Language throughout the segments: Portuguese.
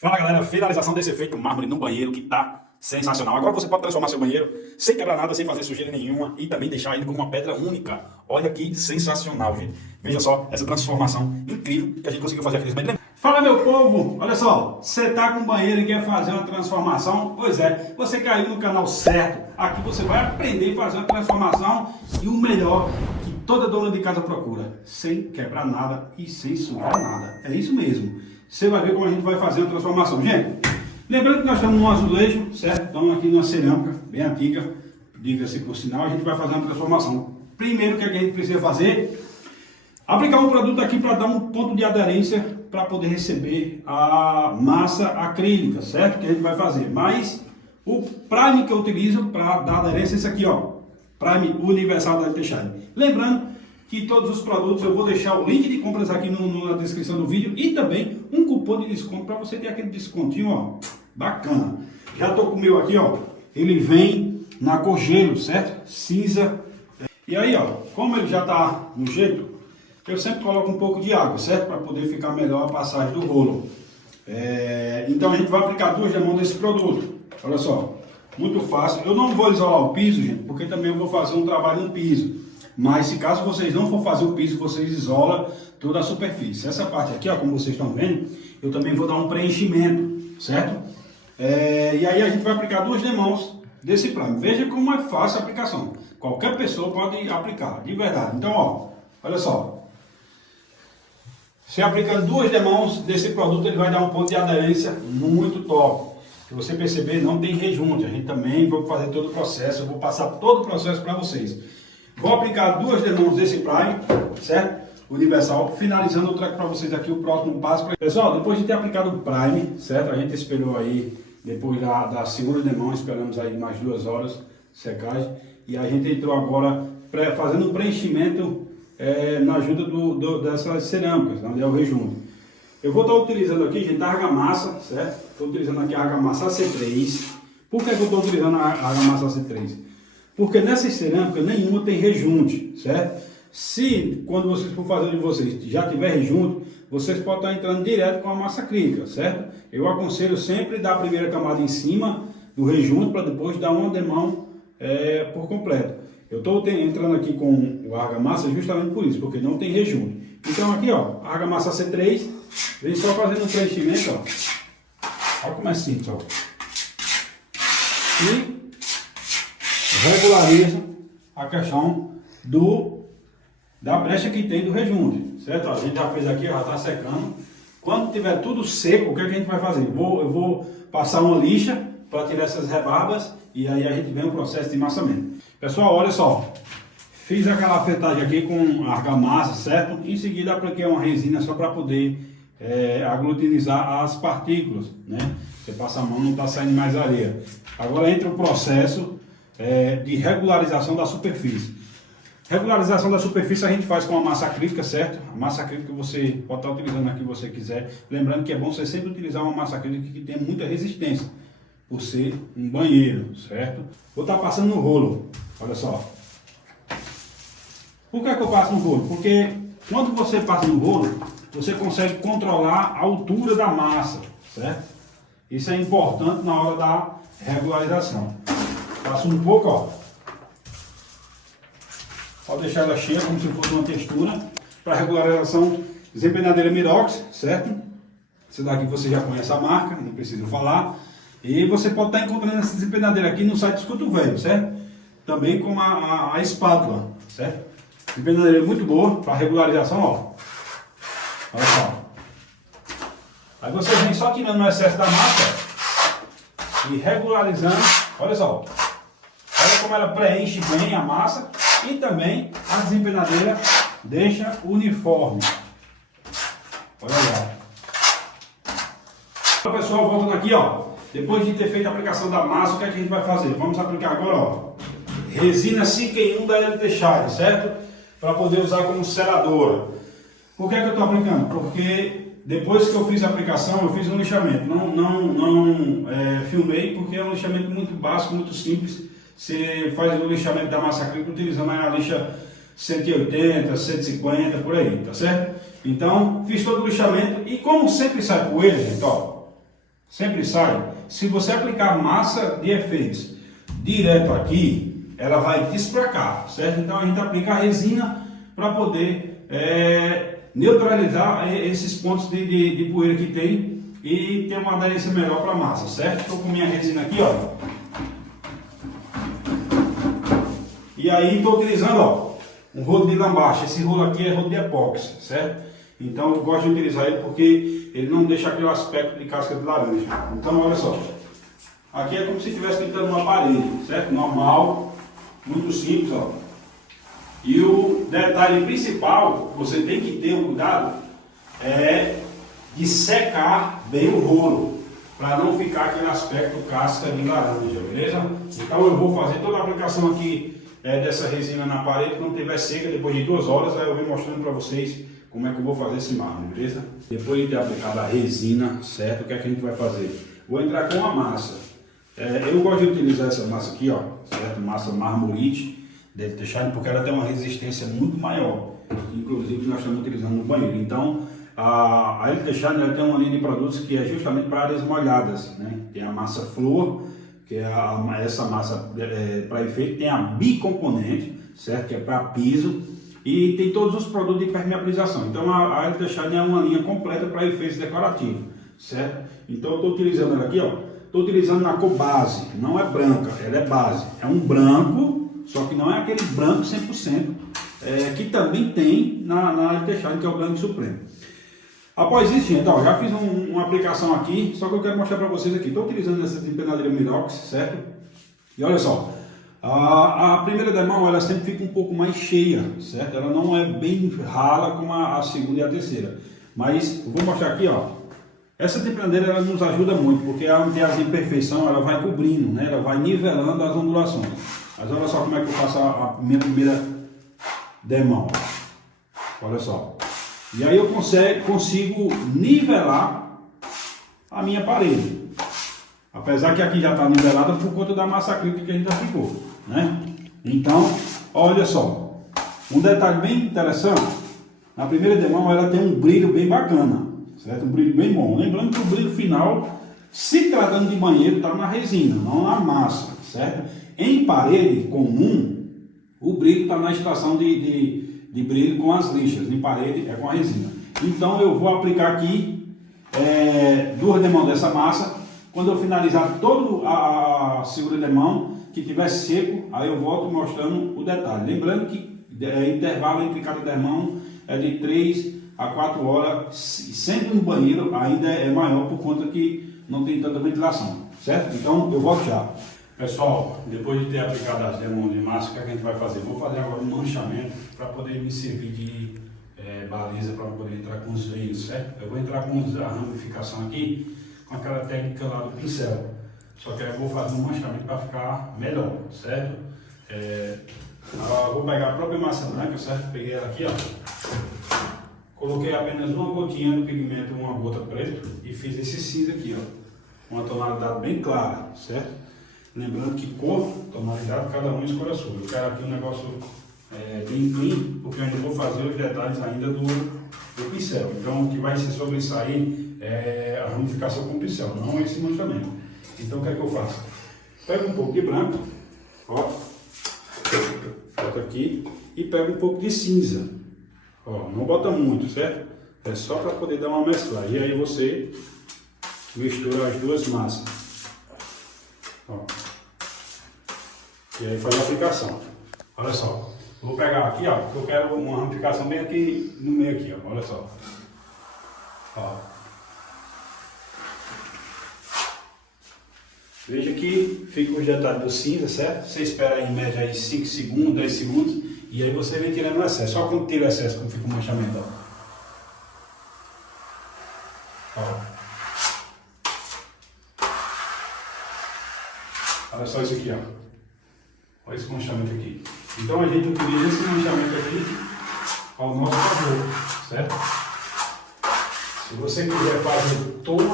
Fala galera, finalização desse efeito mármore no banheiro que tá sensacional. Agora você pode transformar seu banheiro sem quebrar nada, sem fazer sujeira nenhuma e também deixar ele com uma pedra única. Olha que sensacional, gente. Veja só essa transformação incrível que a gente conseguiu fazer aqui. Fala meu povo, olha só, você tá com um banheiro e quer fazer uma transformação? Pois é, você caiu no canal certo. Aqui você vai aprender a fazer uma transformação e o melhor que toda dona de casa procura, sem quebrar nada e sem sujar nada. É isso mesmo. Você vai ver como a gente vai fazer a transformação. Gente, lembrando que nós estamos num azulejo, certo? Estamos aqui numa cerâmica bem antiga, diga-se por sinal, a gente vai fazer uma transformação. Primeiro, o que a gente precisa fazer? Aplicar um produto aqui para dar um ponto de aderência para poder receber a massa acrílica, certo? Que a gente vai fazer. Mas o prime que eu utilizo para dar aderência é esse aqui, ó. Prime Universal da Techade. Lembrando que todos os produtos eu vou deixar o link de compras aqui na descrição do vídeo e também um cupom de desconto para você ter aquele descontinho, ó, bacana. Já tô com o meu aqui, ó, ele vem na cor gelo, certo? Cinza. E aí, ó, como ele já tá no jeito, eu sempre coloco um pouco de água, certo? Para poder ficar melhor a passagem do rolo. Então a gente vai aplicar 2 demãos desse produto. Olha só, muito fácil. Eu não vou isolar o piso, gente, porque também eu vou fazer um trabalho no piso. Mas se caso vocês não for fazer o piso, vocês isolam toda a superfície. Essa parte aqui, ó, como vocês estão vendo, eu também vou dar um preenchimento, certo? E aí a gente vai aplicar 2 demãos desse prime. Veja como é fácil a aplicação. Qualquer pessoa pode aplicar, de verdade. Então, ó, olha só. Se aplicando 2 demãos desse produto, ele vai dar um ponto de aderência muito top. Se você perceber, não tem rejunte. A gente também vai fazer todo o processo. Eu vou passar todo o processo para vocês. Vou aplicar 2 demãos desse prime, certo? Universal, finalizando eu trago para vocês aqui o próximo passo. Pessoal, depois de ter aplicado o prime, certo? A gente esperou aí, depois da segunda demão, esperamos aí mais 2 horas de secagem. E a gente entrou agora fazendo um preenchimento na ajuda dessas cerâmicas, onde é o rejunte. Eu vou estar utilizando aqui, gente, a argamassa, certo? Estou utilizando aqui a argamassa AC3. Por que eu estou utilizando a argamassa AC3? Porque nessa cerâmica nenhuma tem rejunte, certo? Se quando vocês for fazer de vocês já tiver rejunte, vocês podem estar entrando direto com a massa acrílica, certo? Eu aconselho sempre dar a primeira camada em cima do rejunte para depois dar uma demão por completo. Eu estou entrando aqui com o argamassa justamente por isso, porque não tem rejunte. Então aqui, ó, a argamassa C3, vem só fazendo um preenchimento, ó. Olha como é simples, ó. E regulariza a questão da brecha que tem do rejunte, certo? A gente já fez aqui, já está secando. Quando tiver tudo seco, o que a gente vai fazer? Eu vou passar uma lixa para tirar essas rebarbas e aí a gente vem o processo de massamento. Pessoal, olha só, fiz aquela afetagem aqui com argamassa, certo? Em seguida apliquei uma resina só para poder aglutinizar as partículas, né? Você passa a mão, não está saindo mais areia. Agora entra o processo de regularização da superfície. Regularização da superfície a gente faz com a massa acrílica, certo? A massa acrílica você pode estar utilizando aqui que você quiser. Lembrando que é bom você sempre utilizar uma massa acrílica que tenha muita resistência, por ser um banheiro, certo? Vou estar passando no rolo, olha só. Por que eu passo no rolo? Porque quando você passa no rolo, você consegue controlar a altura da massa, certo? Isso é importante na hora da regularização. Passo um pouco, ó. Pode deixar ela cheia, como se fosse uma textura. Para regularização, desempenadeira Mirox, certo? Essa daqui você já conhece a marca, não preciso falar. E você pode estar encontrando essa desempenadeira aqui no site Escuta o Velho, certo? Também com a espátula, certo? Desempenadeira muito boa para regularização, ó. Olha só. Aí você vem só tirando o excesso da massa e regularizando, olha só. Olha como ela preenche bem a massa e também a desempenadeira deixa uniforme. Olha lá. Então, pessoal, voltando aqui, ó. Depois de ter feito a aplicação da massa, o que é que a gente vai fazer? Vamos aplicar agora, ó, resina 5 em 1 da Techade, certo? Para poder usar como seladora. Por que é que eu estou aplicando? Porque depois que eu fiz a aplicação, eu fiz um lixamento. Não filmei, porque é um lixamento muito básico, muito simples. Você faz o lixamento da massa acrílica utilizando a lixa 180, 150, por aí, tá certo? Então, fiz todo o lixamento e como sempre sai poeira, gente, ó, sempre sai. Se você aplicar massa de efeitos direto aqui, ela vai despracar, certo? Então a gente aplica a resina para poder neutralizar esses pontos de poeira que tem e ter uma aderência melhor para a massa, certo? Estou com minha resina aqui, ó. E aí estou utilizando, ó, um rolo de lambache. Esse rolo aqui é rolo de epóxi, certo? Então eu gosto de utilizar ele porque ele não deixa aquele aspecto de casca de laranja. Então olha só, aqui é como se estivesse pintando uma parede, certo? Normal, muito simples, ó. E o detalhe principal, você tem que ter um cuidado, é de secar bem o rolo, para não ficar aquele aspecto casca de laranja, beleza? Então eu vou fazer toda a aplicação aqui dessa resina na parede. Quando tiver seca, depois de 2 horas, aí eu venho mostrando para vocês como é que eu vou fazer esse mármore, beleza? Depois de ter aplicado a resina, certo? O que é que a gente vai fazer? Vou entrar com a massa. Eu gosto de utilizar essa massa aqui, ó, certo? Massa marmorite, deve deixar, porque ela tem uma resistência muito maior, inclusive nós estamos utilizando no banheiro. Então, a LT Shine tem uma linha de produtos que é justamente para áreas molhadas, né? Tem a massa flor, que é essa massa para efeito, tem a bicomponente, certo? Que é para piso, e tem todos os produtos de permeabilização. Então a LT Shine é uma linha completa para efeitos decorativos, certo? Então eu estou utilizando ela aqui, ó. Estou utilizando na cor base, não é branca, ela é base. É um branco, só que não é aquele branco 100%, que também tem na LT Shine, que é o branco supremo. Após isso, então, já fiz uma aplicação aqui, só que eu quero mostrar para vocês aqui. Estou utilizando essa empenadeira Mirox, certo? E olha só, a primeira demão ela sempre fica um pouco mais cheia, certo? Ela não é bem rala como a segunda e a terceira. Mas eu vou mostrar aqui, ó. Essa empenadeira ela nos ajuda muito, porque onde tem as imperfeições, ela vai cobrindo, né? Ela vai nivelando as ondulações. Mas olha só como é que eu faço a minha primeira demão. Olha só. E aí eu consigo nivelar a minha parede. Apesar que aqui já está nivelada por conta da massa acrílica que a gente aplicou, né? Então, olha só. Um detalhe bem interessante. Na primeira demão ela tem um brilho bem bacana, certo? Um brilho bem bom. Lembrando que o brilho final, se tratando de banheiro, está na resina, não na massa, certo? Em parede comum, o brilho está na estação de brilho com as lixas, em parede é com a resina. Então eu vou aplicar aqui 2 demãos dessa massa. Quando eu finalizar toda a segunda demão, que tiver seco, aí eu volto mostrando o detalhe. Lembrando que intervalo entre cada demão é de 3 a 4 horas, sempre no banheiro ainda é maior por conta que não tem tanta ventilação, certo? Então eu volto já. Pessoal, depois de ter aplicado as demãos de massa, o que a gente vai fazer? Vou fazer agora um manchamento para poder me servir de baliza para poder entrar com os veios, certo? Eu vou entrar com a ramificação aqui, com aquela técnica lá do pincel. Só que aí eu vou fazer um manchamento para ficar melhor, certo? Vou pegar a própria massa branca, certo? Peguei ela aqui, ó. Coloquei apenas uma gotinha do pigmento, uma gota preta, e fiz esse cinza aqui, ó. Uma tonalidade bem clara, certo? Lembrando que cor, tonalidade, cada um escolhe a sua. Eu quero aqui um negócio bem clean, porque eu ainda vou fazer os detalhes ainda do pincel. Então o que vai se sobressair é a ramificação com o pincel, não esse manchamento. Então o que é que eu faço? Pego um pouco de branco, ó, boto aqui, e pego um pouco de cinza. Ó, não bota muito, certo? É só para poder dar uma mesclagem. E aí você mistura as duas massas. Ó. E aí faz a aplicação. Olha só. Vou pegar aqui, ó, porque eu quero uma ramificação bem aqui no meio aqui, ó. Olha só. Ó. Veja que fica os detalhes do cinza, certo? Você espera aí, em média aí 5 segundos, 10 segundos, e aí você vem tirando o excesso. Só quando tira o excesso, como fica o manchamento, ó. Ó. Olha só isso aqui, ó. Olha esse manchamento aqui. Então a gente utiliza esse manchamento aqui ao nosso favor, certo? Se você quiser fazer todo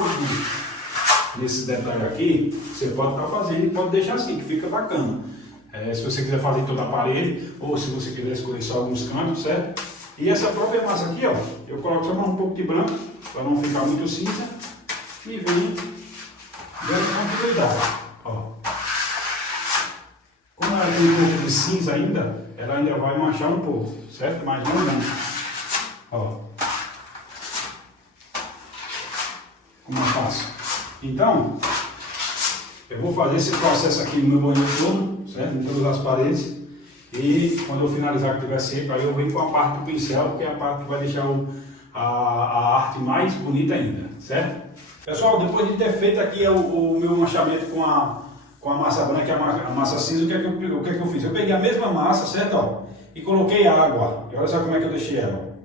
esse detalhe aqui, você pode estar fazendo e pode deixar assim, que fica bacana. Se você quiser fazer toda a parede, ou se você quiser escolher só alguns cantos, certo? E essa própria massa aqui, ó, eu coloco só mais um pouco de branco, para não ficar muito cinza, e venho cuidado. Ó. Como ela tem um pouco de cinza ainda, ela ainda vai manchar um pouco, certo? Mas não muito. Ó. Como eu faço? Então, eu vou fazer esse processo aqui no meu banheiro todo, certo? Em todas as paredes. E quando eu finalizar que tiver seco, aí eu venho com a parte do pincel, que é a parte que vai deixar a arte mais bonita ainda, certo? Pessoal, depois de ter feito aqui o meu manchamento com a massa branca e a massa cinza, o que é que eu fiz? Eu peguei a mesma massa, certo? Ó, e coloquei água. E olha só como é que eu deixei ela,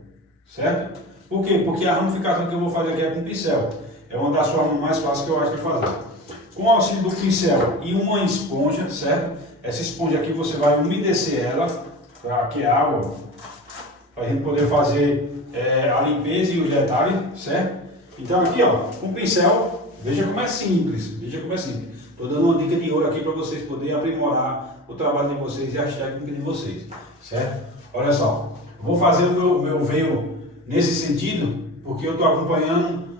certo? Por quê? Porque a ramificação que eu vou fazer aqui é com pincel. É uma das formas mais fáceis que eu acho de fazer. Com o auxílio do pincel e uma esponja, certo? Essa esponja aqui você vai umedecer ela, aqui é água, para a gente poder fazer a limpeza e os detalhes, certo? Então aqui, ó, com o pincel, veja como é simples, veja como é simples. Estou dando uma dica de ouro aqui para vocês poderem aprimorar o trabalho de vocês e as técnicas de vocês, certo? Olha só, eu vou fazer o meu veio nesse sentido, porque eu estou acompanhando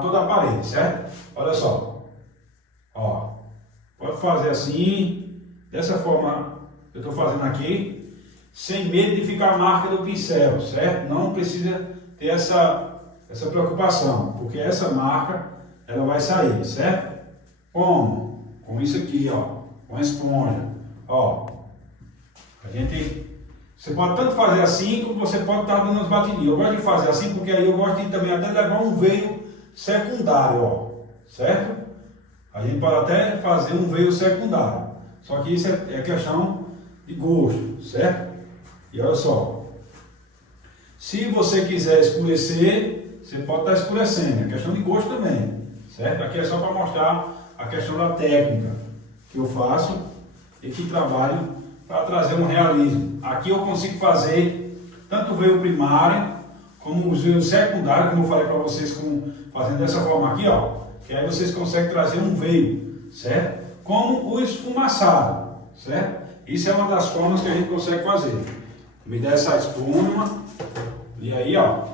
toda a parede, certo? Olha só, ó, pode fazer assim, dessa forma eu estou fazendo aqui, sem medo de ficar a marca do pincel, certo? Não precisa ter essa preocupação, porque essa marca ela vai sair, certo? Como? Com isso aqui, ó, com a esponja, ó. Você pode tanto fazer assim, como você pode estar dando as batidinhas. Eu gosto de fazer assim, porque aí eu gosto de também até levar um veio secundário, ó, certo? A gente pode até fazer um veio secundário, só que isso é questão de gosto, certo? E olha só, se você quiser escurecer, você pode estar escurecendo, é questão de gosto também, certo? Aqui é só para mostrar a questão da técnica que eu faço e que trabalho para trazer um realismo. Aqui eu consigo fazer tanto o veio primário como os veios secundários, como eu falei para vocês, fazendo dessa forma aqui, ó, que aí vocês conseguem trazer um veio, certo? Como o esfumaçado, certo? Isso é uma das formas que a gente consegue fazer. Me dá essa espuma e aí, ó,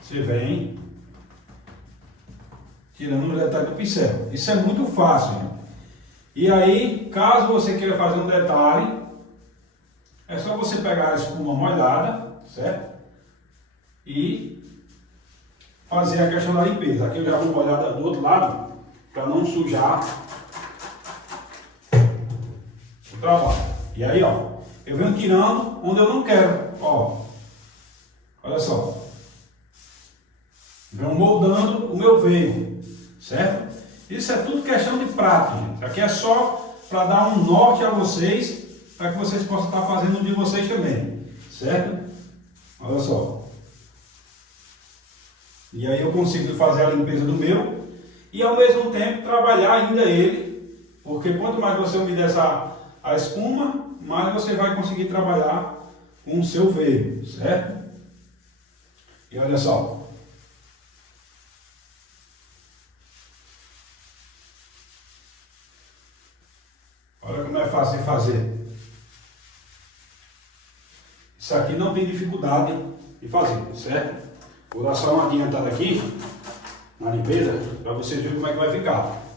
você vem tirando o detalhe do pincel. Isso é muito fácil, gente. E aí, caso você queira fazer um detalhe, é só você pegar a espuma molhada, certo? E fazer a questão da limpeza. Aqui eu já vou molhar do outro lado, para não sujar o trabalho. E aí, ó, eu venho tirando onde eu não quero, ó. Olha só. Venho moldando o meu veio, certo? Isso é tudo questão de prática, gente. Aqui é só para dar um norte a vocês, para que vocês possam estar fazendo o de vocês também, certo? Olha só. E aí eu consigo fazer a limpeza do meu e ao mesmo tempo trabalhar ainda ele, porque quanto mais você umedecer a espuma, mais você vai conseguir trabalhar com o seu veio, certo? E olha só. Olha como é fácil de fazer. Isso aqui não tem dificuldade de fazer, certo? Vou dar só uma adiantada aqui na limpeza para vocês verem como é que vai ficar.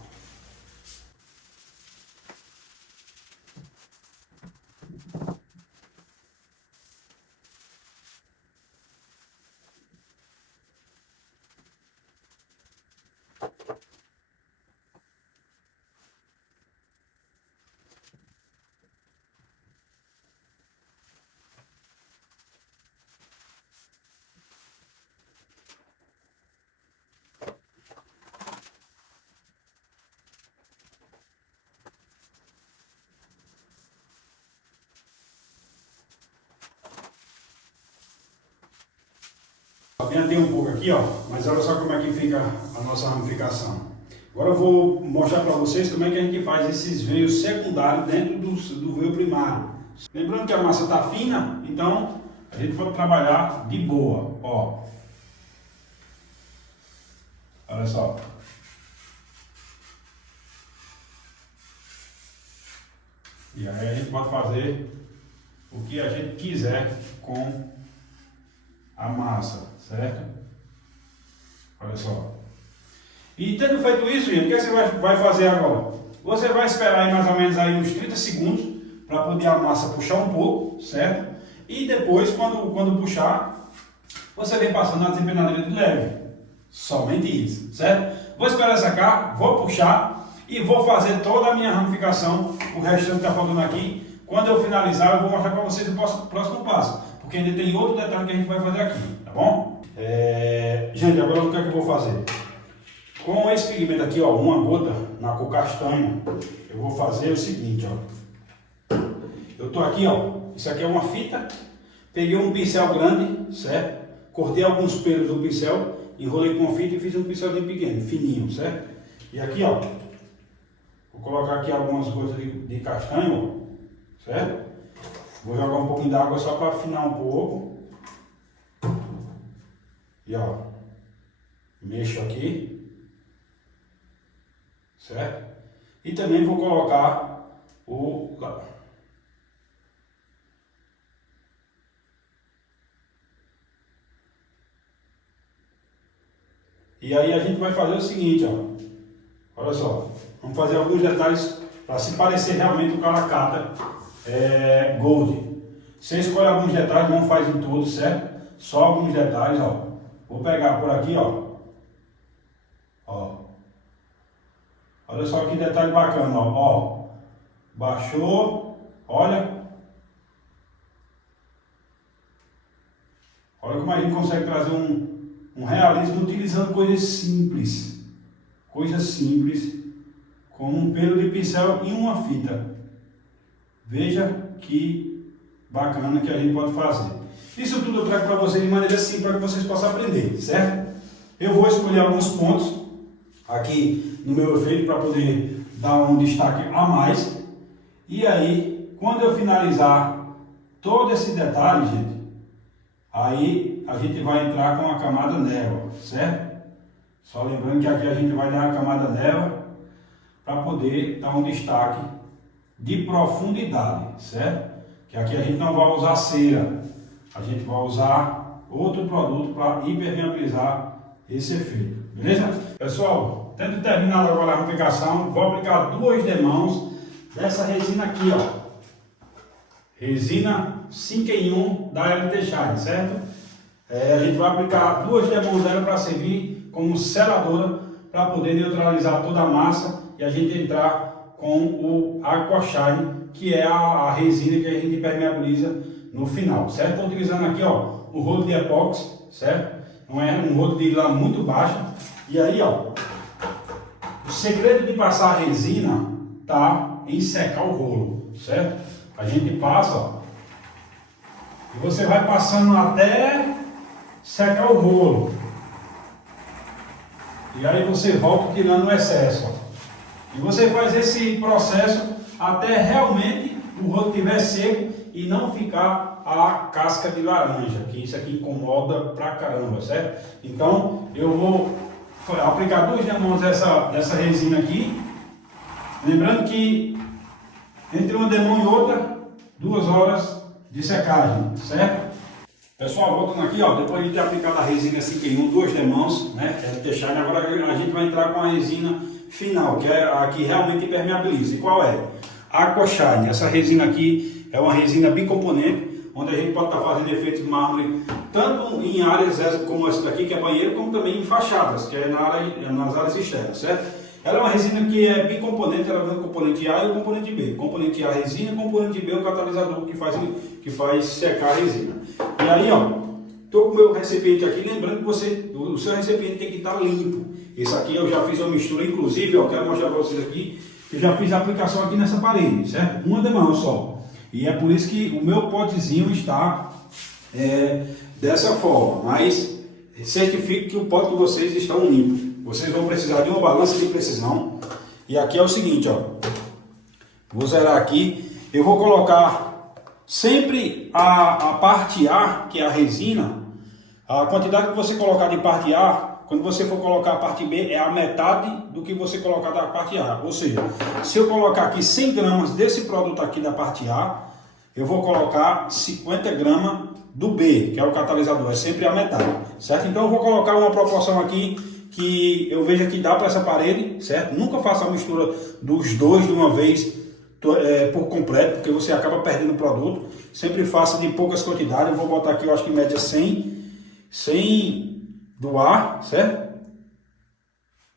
Adiantei um pouco aqui, ó, mas olha só como é que fica a nossa ramificação. Agora eu vou mostrar para vocês como é que a gente faz esses veios secundários dentro do veio primário. Lembrando que a massa está fina, então a gente pode trabalhar de boa, ó. Olha só. E aí a gente pode fazer o que a gente quiser com a massa, certo? Olha só. E tendo feito isso, gente, o que você vai fazer agora? Você vai esperar aí mais ou menos aí uns 30 segundos para poder a massa puxar um pouco, certo? E depois, quando puxar, você vem passando na desempenadeira de leve. Somente isso, certo? Vou esperar secar, vou puxar e vou fazer toda a minha ramificação, o restante está faltando aqui. Quando eu finalizar, eu vou mostrar para vocês o próximo passo, porque ainda tem outro detalhe que a gente vai fazer aqui, tá bom? Gente, agora o que é que eu vou fazer? Com esse pigmento aqui, ó, uma gota na cor castanho, eu vou fazer o seguinte, ó. Eu tô aqui, ó, isso aqui é uma fita, peguei um pincel grande, certo? Cortei alguns pelos do pincel, enrolei com a fita e fiz um pincelzinho pequeno, fininho, certo? E aqui, ó, vou colocar aqui algumas gotas de castanho, ó, certo? Vou jogar um pouquinho d'água só para afinar um pouco. E ó, mexo aqui. Certo? E também vou colocar o... E aí a gente vai fazer o seguinte, ó. Olha só. Vamos fazer alguns detalhes para se parecer realmente o Caracatta Gold. Você escolhe alguns detalhes, não faz em todos, certo? Só alguns detalhes, ó. Vou pegar por aqui, ó. Ó. Olha só que detalhe bacana, ó. Baixou, olha. Olha como a gente consegue trazer um realismo utilizando coisas simples. Coisas simples, como um pelo de pincel e uma fita. Veja que bacana que a gente pode fazer. Isso tudo eu trago para vocês de maneira simples, para que vocês possam aprender, certo? Eu vou escolher alguns pontos aqui no meu efeito para poder dar um destaque a mais. E aí, quando eu finalizar todo esse detalhe, gente, aí a gente vai entrar com a camada névoa, certo? Só lembrando que aqui a gente vai dar a camada névoa para poder dar um destaque de profundidade, certo? Que aqui a gente não vai usar cera, a gente vai usar outro produto para impermeabilizar esse efeito, beleza? Pessoal, tendo terminado agora a aplicação, vou aplicar 2 demãos dessa resina aqui, ó. Resina 5 em 1 da LT Shine, certo? A gente vai aplicar 2 demãos dela para servir como seladora, para poder neutralizar toda a massa e a gente entrar com o Aqua Shine, que é a resina que a gente impermeabiliza no final, certo? Estou utilizando aqui, ó, o rolo de epóxi, certo? Não é um rolo de lã muito baixo. E aí, ó, o segredo de passar a resina tá em secar o rolo, certo? A gente passa, ó, e você vai passando até secar o rolo. E aí você volta tirando o excesso, ó. E você faz esse processo até realmente o rolo estiver seco e não ficar a casca de laranja, que isso aqui incomoda pra caramba, certo? Então eu vou aplicar 2 demãos dessa resina aqui, lembrando que entre uma demão e outra 2 horas de secagem, certo? Pessoal, voltando aqui, ó, depois de ter aplicado a resina 5 em 1, 2 demãos, né, LT Shine, agora a gente vai entrar com a resina final, que é a que realmente impermeabiliza. E qual é? Aqua Shine. Essa resina aqui é uma resina bicomponente, onde a gente pode estar fazendo efeito de mármore tanto em áreas como essa daqui, que é banheiro, como também em fachadas, que é nas áreas externas, certo? Ela é uma resina que é bicomponente, ela vem o componente A e o componente B. Componente A a resina, componente B o catalisador que faz secar a resina. E aí, ó, estou com o meu recipiente aqui, lembrando que o seu recipiente tem que estar limpo. Esse aqui eu já fiz uma mistura, inclusive, ó, quero mostrar para vocês aqui, eu já fiz a aplicação aqui nessa parede, certo? Uma demão só. E é por isso que o meu potezinho está dessa forma, mas certifique que o pote de vocês estão limpo. Vocês vão precisar de uma balança de precisão. E aqui é o seguinte, ó. Vou zerar aqui. Eu vou colocar sempre a parte A, que é a resina. A quantidade que você colocar de parte A, quando você for colocar a parte B, é a metade do que você colocar da parte A. Ou seja, se eu colocar aqui 100 gramas desse produto aqui da parte A, eu vou colocar 50 gramas do B, que é o catalisador. É sempre a metade, certo? Então eu vou colocar uma proporção aqui que eu veja que dá para essa parede, certo? Nunca faça a mistura dos dois de uma vez por completo, porque você acaba perdendo o produto. Sempre faça de poucas quantidades. Eu vou botar aqui, eu acho que em média 100 do A, certo?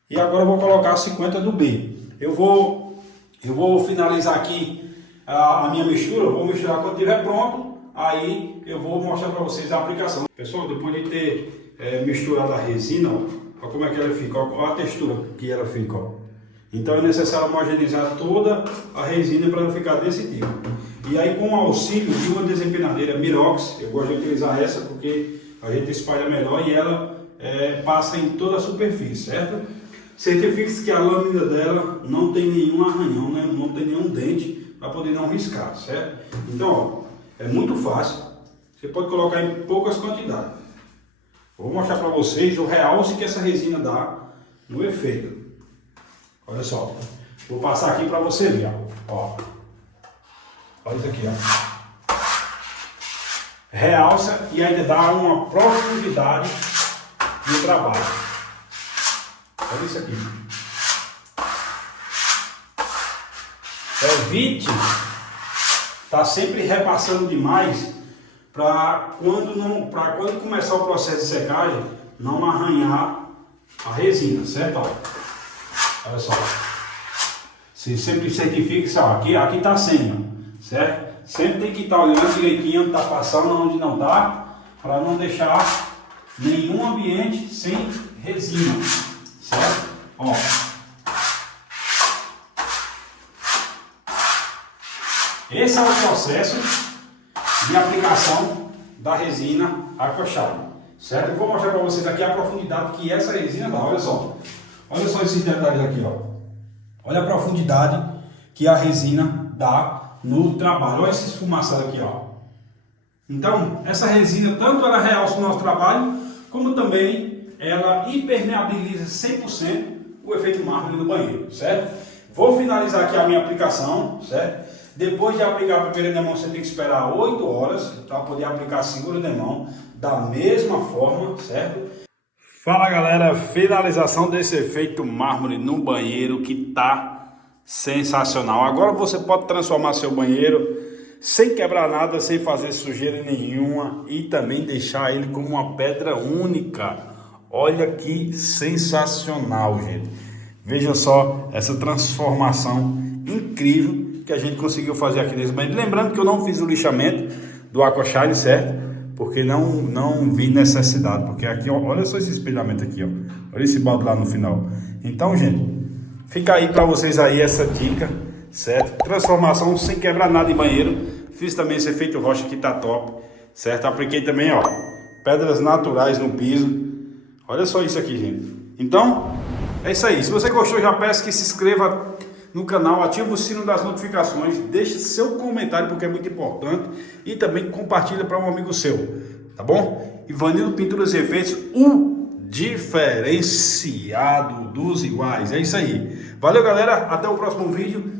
E agora eu vou colocar 50 do B. Eu vou finalizar aqui a minha mistura. Eu vou misturar quando estiver pronto. Aí eu vou mostrar para vocês a aplicação. Pessoal, depois de ter misturado a resina, olha como é que ela fica, olha a textura que ela fica. Ó. Então é necessário homogeneizar toda a resina para ela ficar desse tipo. E aí, com o auxílio de uma desempenadeira Mirox, eu gosto de utilizar essa porque a gente espalha melhor e ela passa em toda a superfície, certo? Certifique-se que a lâmina dela não tem nenhum arranhão, né? Não tem nenhum dente para poder não riscar, certo? Então, ó, é muito fácil. Você pode colocar em poucas quantidades. Vou mostrar para vocês o realce que essa resina dá no efeito. Olha só. Vou passar aqui para você ver. Ó. Olha isso aqui. Ó. Realça e ainda dá uma profundidade no trabalho. Olha isso aqui. Evite estar sempre repassando demais para quando começar o processo de secagem não arranhar a resina, certo? Olha só. Você sempre certifique, sabe? Aqui está sem, certo? Sempre tem que estar olhando direitinho onde está passando, onde não está, para não deixar nenhum ambiente sem resina, certo? Ó. Esse é o processo de aplicação da resina Aquashine, certo? Eu vou mostrar para vocês aqui a profundidade que essa resina dá, olha só. Olha só esses detalhes aqui, ó. Olha a profundidade que a resina dá no trabalho. Olha essa esfumaçada aqui, ó. Então, essa resina, tanto ela realça o nosso trabalho, como também ela impermeabiliza 100% o efeito mármore no banheiro, certo? Vou finalizar aqui a minha aplicação, certo? Depois de aplicar a primeira demão, você tem que esperar 8 horas para poder aplicar a segunda demão da mesma forma, certo? Fala galera, finalização desse efeito mármore no banheiro que tá sensacional. Agora você pode transformar seu banheiro sem quebrar nada, sem fazer sujeira nenhuma e também deixar ele como uma pedra única. Olha que sensacional, gente. Veja só essa transformação incrível que a gente conseguiu fazer aqui nesse banheiro. Lembrando que eu não fiz o lixamento do Aquashine, certo? Porque não vi necessidade. Porque aqui, ó, olha só esse espelhamento aqui, ó. Olha esse balde lá no final. Então, gente, fica aí para vocês aí essa dica, certo? Transformação sem quebrar nada em banheiro. Fiz também esse efeito rocha que tá top, certo? Apliquei também, ó, pedras naturais no piso. Olha só isso aqui, gente. Então, é isso aí. Se você gostou, já peço que se inscreva no canal, ative o sino das notificações, deixe seu comentário porque é muito importante e também compartilha para um amigo seu, tá bom? Ivanildo Pinturas e Efeitos, o diferenciado dos iguais. É isso aí. Valeu, galera. Até o próximo vídeo.